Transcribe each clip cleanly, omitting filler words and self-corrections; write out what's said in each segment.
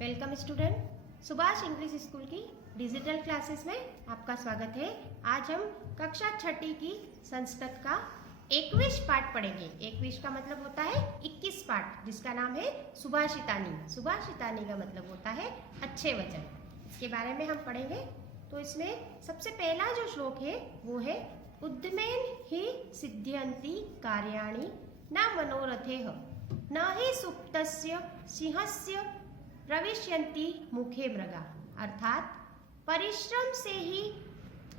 Welcome student, Subhash English school की digital classes में आपका स्वागत है। आज हम कक्षा छठी की संस्कृत का 21 पाठ पढ़ेंगे। 21 का मतलब होता है 21 पाठ, जिसका नाम है सुभाषितानी। सुभाषितानी का मतलब होता है अच्छे वचन। इसके बारे में हम पढ़ेंगे। तो इसमें सबसे पहला जो श्लोक है वो है उद्यमेन ही सिद्ध्यन्ति कार्याणि न मनोरथेह न ही सुप्तस्य सिंहस्य प्रविश्यन्ति मुखे मृगा। अर्थात परिश्रम से ही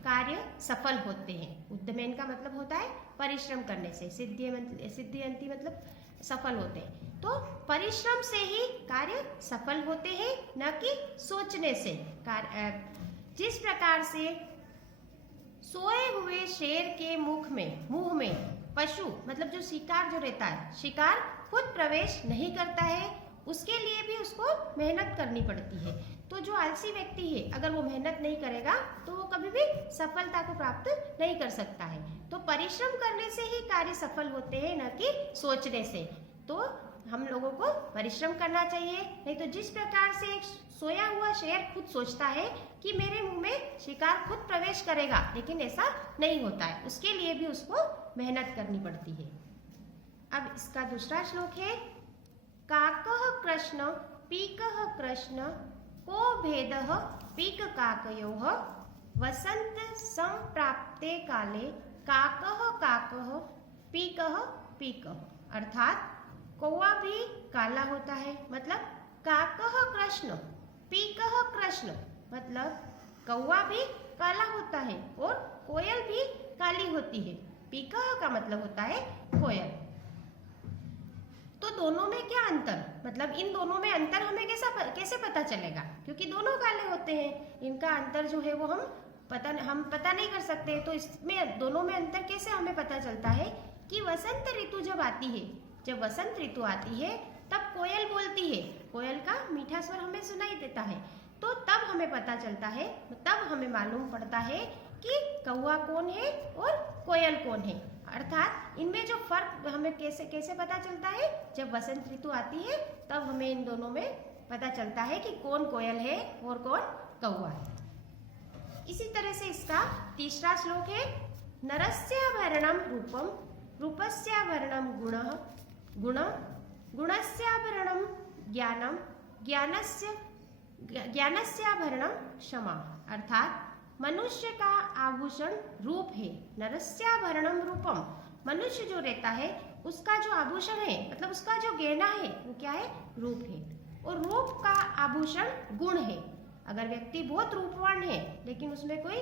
कार्य सफल होते हैं। उद्यमेन का मतलब होता है परिश्रम करने से, सिद्ध्यन्ति मतलब सफल होते हैं। तो परिश्रम से ही कार्य सफल होते हैं, न कि सोचने से। जिस प्रकार से सोए हुए शेर के मुंह में पशु मतलब जो शिकार जो रहता है, शिकार खुद प्रवेश नहीं करता है, उसके लिए भी उसको मेहनत करनी पड़ती है। तो जो आलसी व्यक्ति है, अगर वो मेहनत नहीं करेगा तो वो कभी भी सफलता को प्राप्त नहीं कर सकता है। तो परिश्रम करने से ही कार्य सफल होते हैं, न कि सोचने से। तो हम लोगों को परिश्रम करना चाहिए। नहीं तो जिस प्रकार से एक सोया हुआ शेर खुद सोचता है कि मेरे मुंह में शिकार खुद प्रवेश करेगा, लेकिन ऐसा नहीं होता है, उसके लिए भी उसको मेहनत करनी पड़ती है। अब इसका दूसरा श्लोक है काकः कृष्ण पीकः कृष्ण को भेदः पीक काकयोः वसंत संप्राप्ते काले काकः काकः पीकः पीकः। अर्थात कौवा भी काला होता है, मतलब काकः कृष्ण पीकः कृष्ण मतलब कौवा भी काला होता है और कोयल भी काली होती है। पीकः का मतलब होता है कोयल। तो दोनों में क्या अंतर, मतलब इन दोनों में अंतर हमें कैसे पता चलेगा, क्योंकि दोनों काले होते हैं। इनका अंतर जो है वो हम पता नहीं कर सकते। तो इसमें दोनों में अंतर कैसे हमें पता चलता है कि वसंत ऋतु जब आती है, जब वसंत ऋतु आती है तब कोयल बोलती है, कोयल का मीठा स्वर हमें सुनाई देता है। तो तब हमें पता चलता है, तब हमें मालूम पड़ता है कि कौवा कौन है और कोयल कौन है। अर्थात इनमें जो फर्क हमें कैसे पता चलता है, जब वसंत ऋतु आती है तब हमें इन दोनों में पता चलता है कि कौन कोयल है और कौन कौवा है। इसी तरह से इसका तीसरा श्लोक है नरस्याभरणं रूपं रूपस्याभरणं गुणः गुणस्याभरणं ज्ञानं ज्ञानस्याभरणं क्षमा। अर्थात मनुष्य का आभूषण रूप है। नरस्याभरणं रूपम, मनुष्य जो रहता है उसका जो आभूषण है, मतलब उसका जो गहना है वो क्या है, रूप है। और रूप का आभूषण गुण है। अगर व्यक्ति बहुत रूपवान है लेकिन उसमें कोई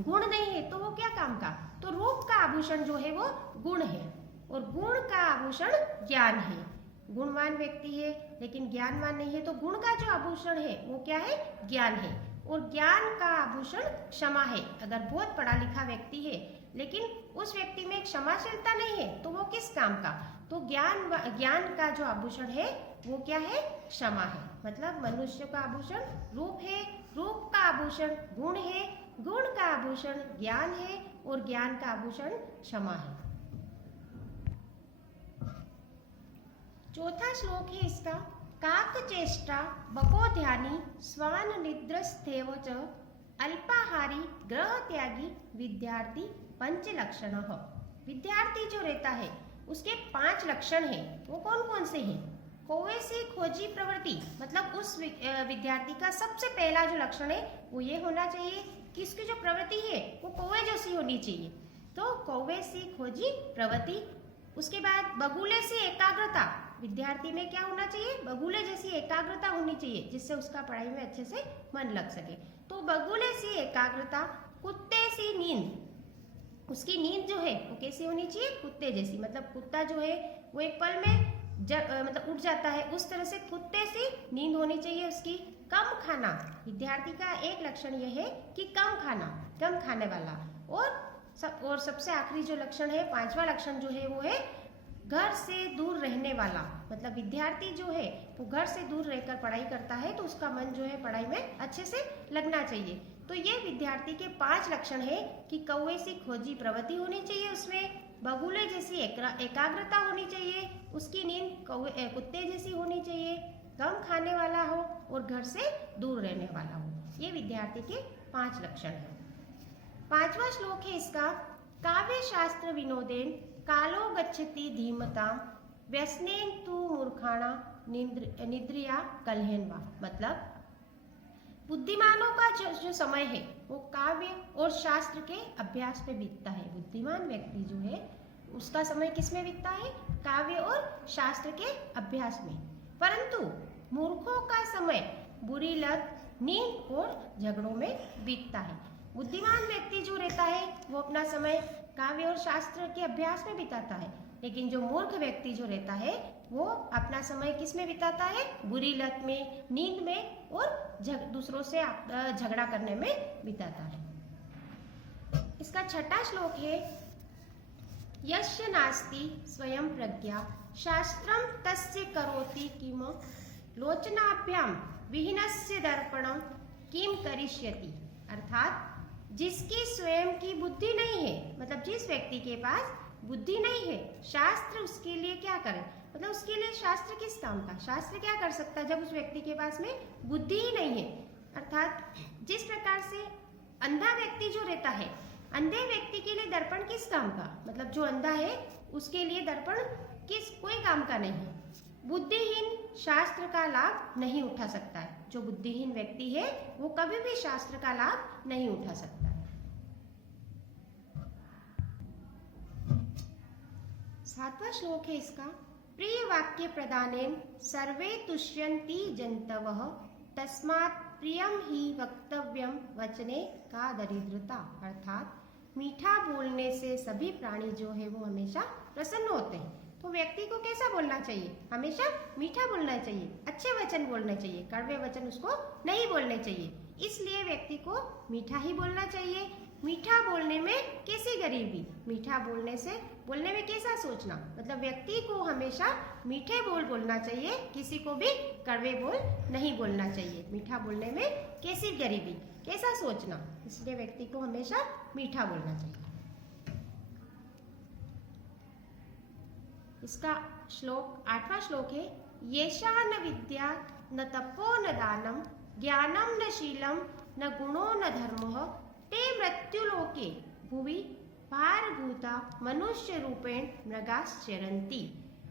गुण नहीं है तो वो क्या काम का। तो रूप का आभूषण जो है वो गुण है और गुण का आभूषण ज्ञान है। गुणवान व्यक्ति है लेकिन ज्ञानवान नहीं है, तो गुण का जो आभूषण है वो क्या है, ज्ञान है। और ज्ञान का आभूषण क्षमा है। अगर बहुत पढ़ा लिखा व्यक्ति है लेकिन उस व्यक्ति में क्षमाशीलता नहीं है तो वो किस काम का। तो ज्ञान का जो आभूषण है वो क्या है, क्षमा है। मतलब मनुष्य का आभूषण रूप है, रूप का आभूषण गुण है, गुण का आभूषण ज्ञान है और ज्ञान का आभूषण क्षमा है। चौथा श्लोक है इसका काक चेष्टा बको ध्यानी स्वान निद्रस्थेव च अल्पाहारी ग्रह त्यागी विद्यार्थी पंच लक्षण। विद्यार्थी जो रहता है उसके 5 लक्षण हैं। वो कौन कौन से हैं। कौवे से खोजी प्रवृत्ति, मतलब उस विद्यार्थी का सबसे पहला जो लक्षण है वो ये होना चाहिए कि इसकी जो प्रवृत्ति है वो कौवे जैसी होनी चाहिए। तो कौवे से खोजी प्रवृत्ति। उसके बाद बगुले से एकाग्रता, विद्यार्थी में क्या होना चाहिए, बगुले जैसी एकाग्रता होनी चाहिए, जिससे उसका पढ़ाई में अच्छे से मन लग सके। तो बगुले सी एकाग्रता। कुत्ते सी नींद, उसकी नींद जो है वो कैसी होनी चाहिए, कुत्ते जैसी। मतलब कुत्ता जो है वो एक पल में मतलब उठ जाता है, उस तरह से कुत्ते सी नींद होनी चाहिए उसकी। कम खाना, विद्यार्थी का एक लक्षण यह है कि कम खाना, कम खाने वाला। और सबसे आखिरी जो लक्षण है, 5वां लक्षण जो है वो है घर से दूर रहने वाला। मतलब विद्यार्थी जो है वो घर से दूर रहकर पढ़ाई करता है तो उसका मन जो है पढ़ाई में अच्छे से लगना चाहिए। तो ये विद्यार्थी के 5 लक्षण है कि कौवे सी खोजी प्रवृत्ति होनी चाहिए, उसमें बगुले जैसी एकाग्रता होनी चाहिए, उसकी नींद कुत्ते जैसी होनी चाहिए, कम खाने वाला हो और घर से दूर रहने वाला हो। ये विद्यार्थी के 5 लक्षण हैं। 5वां श्लोक है इसका, काव्य शास्त्र विनोदेन कालो गच्छति धीमता व्यसनेन तु मूर्खाणा निद्रिया कलहेनवा। मतलब बुद्धिमानों का जो समय है वो काव्य और शास्त्र के अभ्यास में बीतता है। बुद्धिमान व्यक्ति जो है उसका समय किस में बीतता है? काव्य और शास्त्र के अभ्यास में। परंतु मूर्खों का समय बुरी लत, नींद और झगड़ों में बीतता है। बुद्धिमान व्यक्ति जो रहता है वो अपना समय काव्य और शास्त्र के अभ्यास में बिताता है, लेकिन जो मूर्ख व्यक्ति जो रहता है वो अपना समय किस में बिताता है? बुरी लत में, नींद में और दूसरों से झगड़ा करने में बिताता है। इसका 6वां श्लोक है, यस्य नास्ति स्वयं प्रज्ञा शास्त्रम तस्य करोति किम लोचनाभ्याम विहीनस्य दर्पणम किम करिष्यति। अर्थात जिसकी स्वयं की बुद्धि नहीं है, मतलब जिस व्यक्ति के पास बुद्धि नहीं है, शास्त्र उसके लिए क्या करे? मतलब उसके लिए शास्त्र किस काम का? शास्त्र क्या कर सकता है जब उस व्यक्ति के पास में बुद्धि ही नहीं है। अर्थात जिस प्रकार से अंधा व्यक्ति जो रहता है, अंधे व्यक्ति के लिए दर्पण किस काम का? मतलब जो अंधा है उसके लिए दर्पण कोई काम का नहीं है। बुद्धिहीन शास्त्र का लाभ नहीं उठा सकता है। जो बुद्धिहीन व्यक्ति है वो कभी भी शास्त्र का लाभ नहीं उठा सकता है। 7वां श्लोक है इसका, प्रिय वाक्य प्रदानेन सर्वे तुष्यन्ति जन्तवः तस्मात् प्रियम ही वक्तव्यम वचने का दरिद्रता। अर्थात मीठा बोलने से सभी प्राणी जो है वो हमेशा प्रसन्न होते हैं। तो व्यक्ति को कैसा बोलना चाहिए? हमेशा मीठा बोलना चाहिए, अच्छे वचन बोलने चाहिए, कड़वे वचन उसको नहीं बोलने चाहिए। इसलिए व्यक्ति को मीठा ही बोलना चाहिए। मीठा बोलने में कैसी गरीबी? मीठा बोलने में कैसा सोचना? मतलब व्यक्ति को हमेशा मीठे बोल बोलना चाहिए, किसी को भी कड़वे बोल नहीं बोलना चाहिए। मीठा बोलने में कैसी गरीबी, कैसा सोचना, इसलिए व्यक्ति को हमेशा मीठा बोलना चाहिए। इसका 8वां श्लोक है, येषा न विद्या न तपो न दानम ज्ञानम न शीलम न गुणो न धर्मः ते मृत्युलोके भुवि भारभूता मनुष्य रूपेण मृगाश्चरन्ति।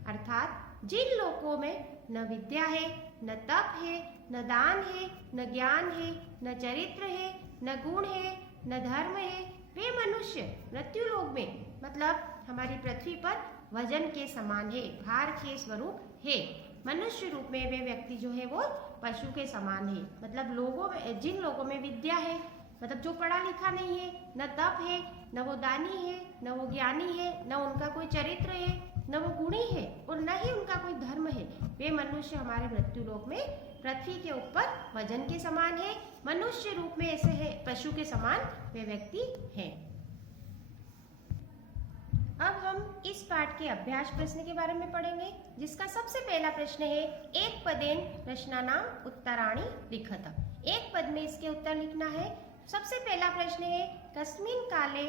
अर्थात जिन लोगों में न विद्या है, न तप है, न दान है, न ज्ञान है, न चरित्र है, न गुण है, न धर्म है, वे मनुष्य मृत्युलोक में, मतलब हमारी पृथ्वी पर वजन के समान है, भार के स्वरूप है। मनुष्य रूप में वे व्यक्ति जो है वो पशु के समान है। मतलब जिन लोगों में विद्या है, मतलब जो पढ़ा लिखा नहीं है, न तप है, न वो दानी है, न वो ज्ञानी है, न उनका कोई चरित्र है, न वो गुणी है और न ही उनका कोई धर्म है, वे मनुष्य हमारे मृत्युलोक में पृथ्वी के ऊपर वजन के समान है। मनुष्य रूप में ऐसे है, पशु के समान वे व्यक्ति हैं। अब हम इस पाठ के अभ्यास प्रश्न के बारे में पढ़ेंगे, जिसका सबसे पहला प्रश्न है, एक पदेन प्रश्नानाम उत्तराणि लिखत। एक पद में इसके उत्तर लिखना है। सबसे पहला प्रश्न है, कस्मिन काले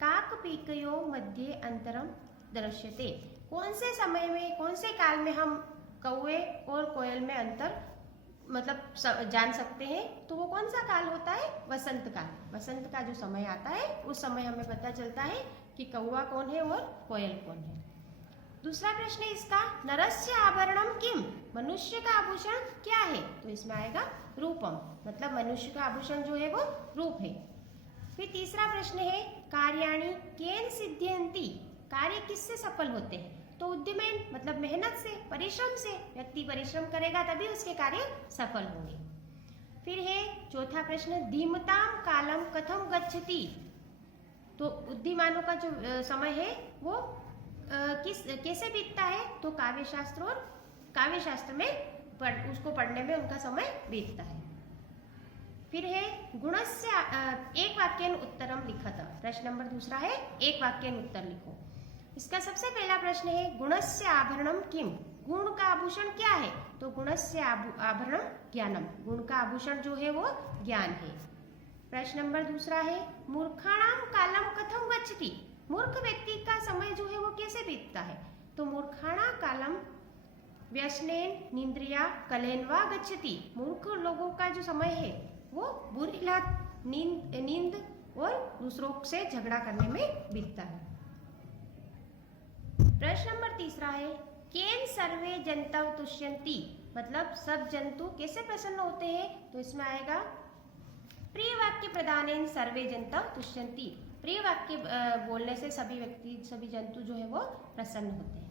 काकपीकयो मध्ये अंतरम दृश्यते। कौन से समय में, कौन से काल में हम कौवे और कोयल में अंतर मतलब जान सकते हैं? तो वो कौन सा काल होता है? वसंत काल। वसंत का जो समय आता है उस समय हमें पता चलता है कि कौवा कौन है और कोयल कौन है। दूसरा प्रश्न है इसका, नरस्य आभरणम किम। मनुष्य का आभूषण क्या है? तो इसमें आएगा रूपम, मतलब मनुष्य का आभूषण जो है वो रूप है। फिर तीसरा प्रश्न है, कार्याणि केन सिद्ध्यन्ति। कार्य किससे सफल होते हैं? तो उद्यमेन, मतलब मेहनत से, परिश्रम से। व्यक्ति परिश्रम करेगा तभी उसके कार्य सफल होंगे। फिर है चौथा प्रश्न, धीमताम कालम कथम गच्छति। तो बुद्धिमानों का जो समय है वो कैसे बीतता है? तो काव्य शास्त्र में उसको पढ़ने में उनका समय बीतता है। फिर है गुणस्य एक वाक्यन उत्तरम लिखत। प्रश्न नंबर दूसरा है, एक वाक्यन उत्तर लिखो। इसका सबसे पहला प्रश्न है, गुणस्य आभरणम किम। गुण का आभूषण क्या है? तो गुणस्य आभरणम ज्ञानम। गुण का आभूषण जो है वो ज्ञान है। प्रश्न नंबर दूसरा है, मूर्खाणाम कालम कथम गच्छति। मूर्ख व्यक्ति का समय जो है वो कैसे बीतता है? तो मूर्खाणा कालम व्यसनेन निंद्रिया कलेन वा गच्छति। मूर्ख लोगों का जो समय है वो बुरी लत, नींद और दूसरों से झगड़ा करने में बीतता है। प्रश्न नंबर 3 है केन सर्वे जंतव तुष्यन्ति, मतलब सब जंतु कैसे प्रसन्न होते हैं, तो इसमें आएगा प्रिय वाक्य प्रदानेन सर्वे जंतव तुष्यन्ति। प्रिय वाक्य बोलने से सभी व्यक्ति, सभी जंतु जो है वो प्रसन्न होते हैं।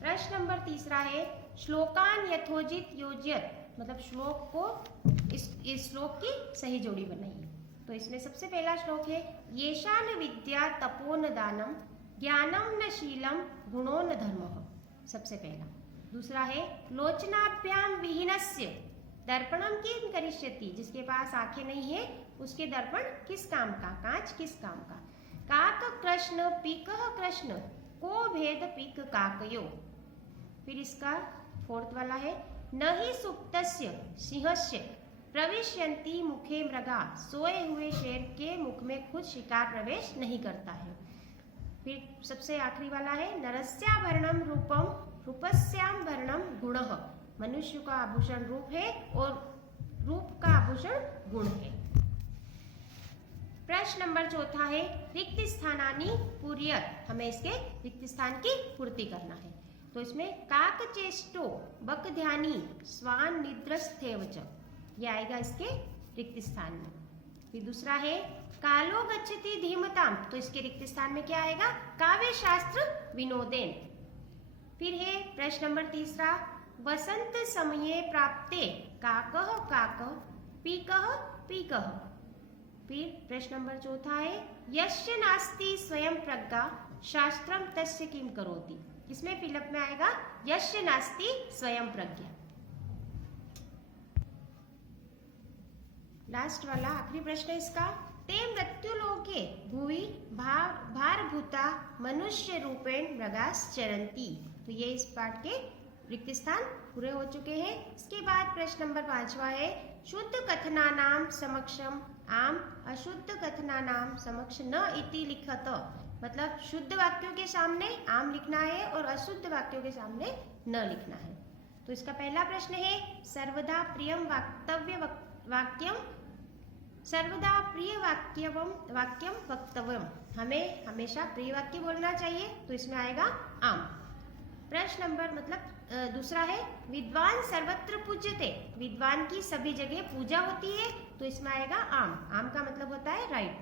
प्रश्न नंबर 3 है श्लोकान यथोचित योजयत, मतलब श्लोक को इस श्लोक की सही जोड़ी बनाइए। तो इसमें सबसे पहला श्लोक है येषान विद्या तपो न दानम ज्ञानम न शीलम गुणो न धर्मः, सबसे पहला। दूसरा है लोचनाभ्याम विहीनस्य दर्पणम किम करिष्यति, जिसके पास आंखें नहीं है उसके दर्पण किस काम का, कांच किस काम का। काक कृष्ण पीकः कृष्ण को भेद पीक काकयो। फिर इसका 4th वाला है न ही सुप्तस्य सिंहस्य प्रविश्यन्ति मुखे मृगा, सोए हुए शेर के मुख में खुद शिकार प्रवेश नहीं करता है। फिर सबसे आखिरी वाला है नरस्याभरणम रूपम रूपस्याम भरणम गुणः, मनुष्य का आभूषण रूप है और रूप का आभूषण गुण है। प्रश्न नंबर 4 है रिक्त स्थानानि पूर्यत, हमें इसके रिक्त स्थान की पूर्ति करना है। तो इसमें काक चेष्टो बक ध्यानी स्वान निद्रस्थेव च, ये आएगा इसके रिक्त स्थान में। फिर दूसरा है कालो गच्छति धीमताम, तो इसके रिक्त स्थान में क्या आएगा काव्य शास्त्र विनोदेन। फिर है प्रश्न नंबर 3 वसंत समये प्राप्ते काकः काकः पीकः पीकः। फिर प्रश्न नंबर 4 है यस्य नास्ति स्वयं प्रज्ञा शास्त्रम तस्य किम करोति, इसमें फिलअप में आएगा यस्य नास्ति स्वयं प्रज्ञा। लास्ट वाला आखिरी प्रश्न है इसका ते मृत्युलोके भुवि भारभूता मनुष्य रूपेण मृगाश्चरन्ति। तो ये इस पाठ के रिक्त स्थान पूरे हो चुके हैं। इसके बाद प्रश्न नंबर 5 है शुद्ध कथनानाम समक्षम आम अशुद्ध कथनानाम समक्ष न इति लिखत, मतलब शुद्ध वाक्यों के सामने आम लिखना है और अशुद्ध वाक्यों के सामने न लिखना है। तो इसका पहला प्रश्न है सर्वदा प्रियम वाक्यम सर्वदा प्रिय वाक्यम वक्तव्यम, हमें हमेशा प्रिय वाक्य बोलना चाहिए, तो इसमें आएगा आम। प्रश्न नंबर मतलब दूसरा है विद्वान सर्वत्र पूज्यते, विद्वान की सभी जगह पूजा होती है, तो इसमें आएगा आम। आम का मतलब होता है राइट।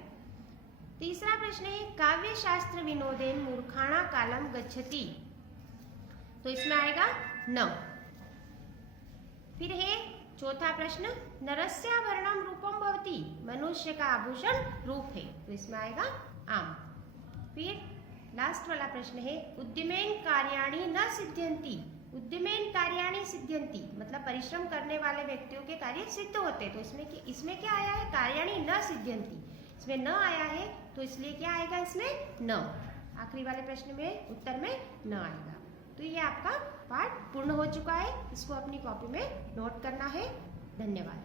तीसरा प्रश्न है काव्य शास्त्र विनोदेन मूर्खाणा कालम गच्छति, तो इसमें आएगा न। फिर है चौथा प्रश्न नरस्याभरणम रूपम भवति, मनुष्य का आभूषण रूप है, तो इसमें आएगा आम। फिर लास्ट वाला प्रश्न है उद्यमेन कार्याणि न सिद्ध्यन्ति, उद्यमेन कार्याणि सिद्ध्यन्ति, मतलब परिश्रम करने वाले व्यक्तियों के कार्य सिद्ध होते, तो इसमें क्या आया है कार्याणि न सिद्ध्यन्ति, इसमें न आया है, तो इसलिए क्या आएगा इसमें न। आखिरी वाले प्रश्न में उत्तर में न आएगा। तो ये आपका पाठ पूर्ण हो चुका है, इसको अपनी कॉपी में नोट करना है। धन्यवाद।